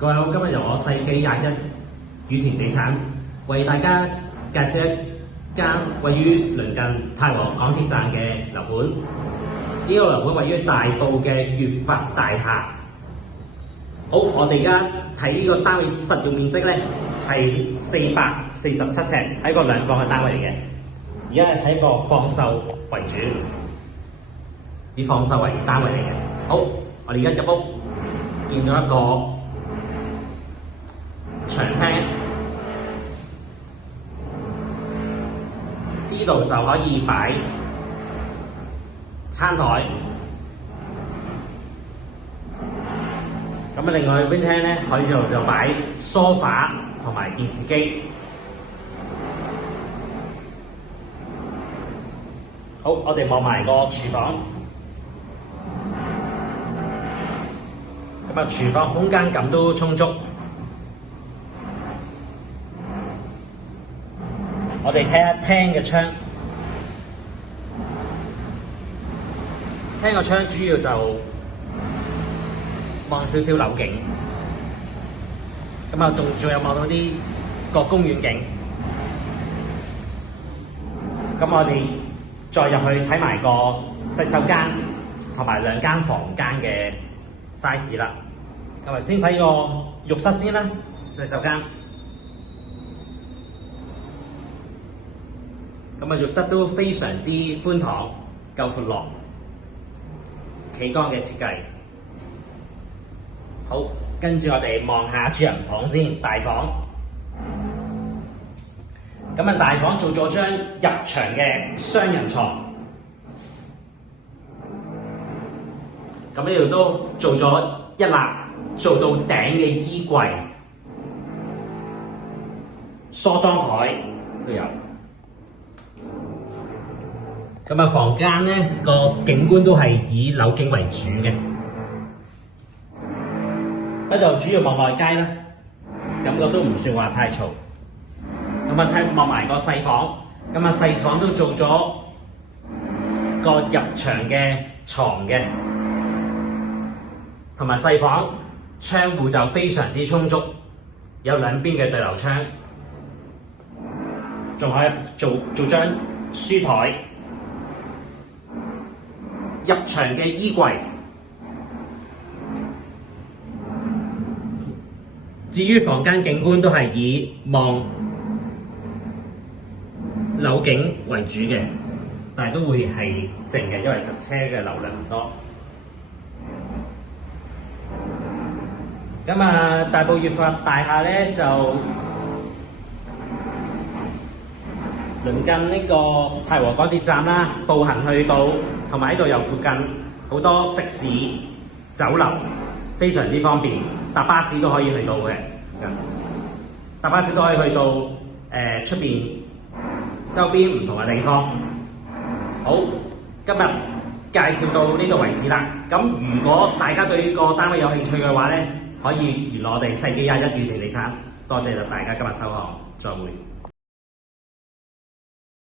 各位好，今日由我世紀21宇田地產為大家介紹一間位於鄰近太和港鐵站嘅樓盤。呢個樓盤位於大埔嘅悅發大廈。好，我哋而家睇呢個單位實用面積咧係447尺，係一個兩房嘅單位嚟嘅。而家係一個放售為主，以放售為單位嚟嘅。好，我哋而家入屋見到一個長廳，呢度就可以擺餐台。咁啊，另外邊廳咧，可以就擺梳化同埋電視機。好，我哋望埋個廚房。咁啊，廚房空間感都充足。我哋睇下廳嘅窗，廳個窗主要就望少少樓景，咁啊仲有望到啲個公園景。咁我哋再入去睇埋個洗手間同埋兩間房間嘅 size 啦。咁啊，先睇個浴室先啦，洗手間。咁啊，浴室都非常之寬敞，夠闊落，企缸嘅設計。好，跟住我哋望下主人房先，大房。咁啊，大房做咗張入牆嘅雙人床。咁呢度都做咗一立做到頂嘅衣櫃、梳妝台都有。咁啊，房間咧個景觀都係以樓景為主嘅。呢度主要望外街啦，感覺都唔算話太嘈。咁啊，望埋個細房，咁啊細房都做咗個入牆嘅床嘅，同埋細房窗戶就非常之充足，有兩邊嘅對流窗，仲可以做張書台。入牆嘅衣櫃，至於房間景觀都係以望樓景為主嘅，但係都會係靜嘅，因為車嘅流量唔多。咁啊，大埔悅發大廈咧就鄰近呢個太和港鐵站啦，步行去到，同埋呢度有附近好多食肆、酒樓，非常之方便。搭巴士都可以去到嘅，附近搭巴士都可以去到出邊周邊唔同嘅地方。好，今日介紹到呢度為止啦。咁如果大家對呢個單位有興趣嘅話咧，可以聯絡我哋世紀21宇田地產。多謝大家今日收看，再會。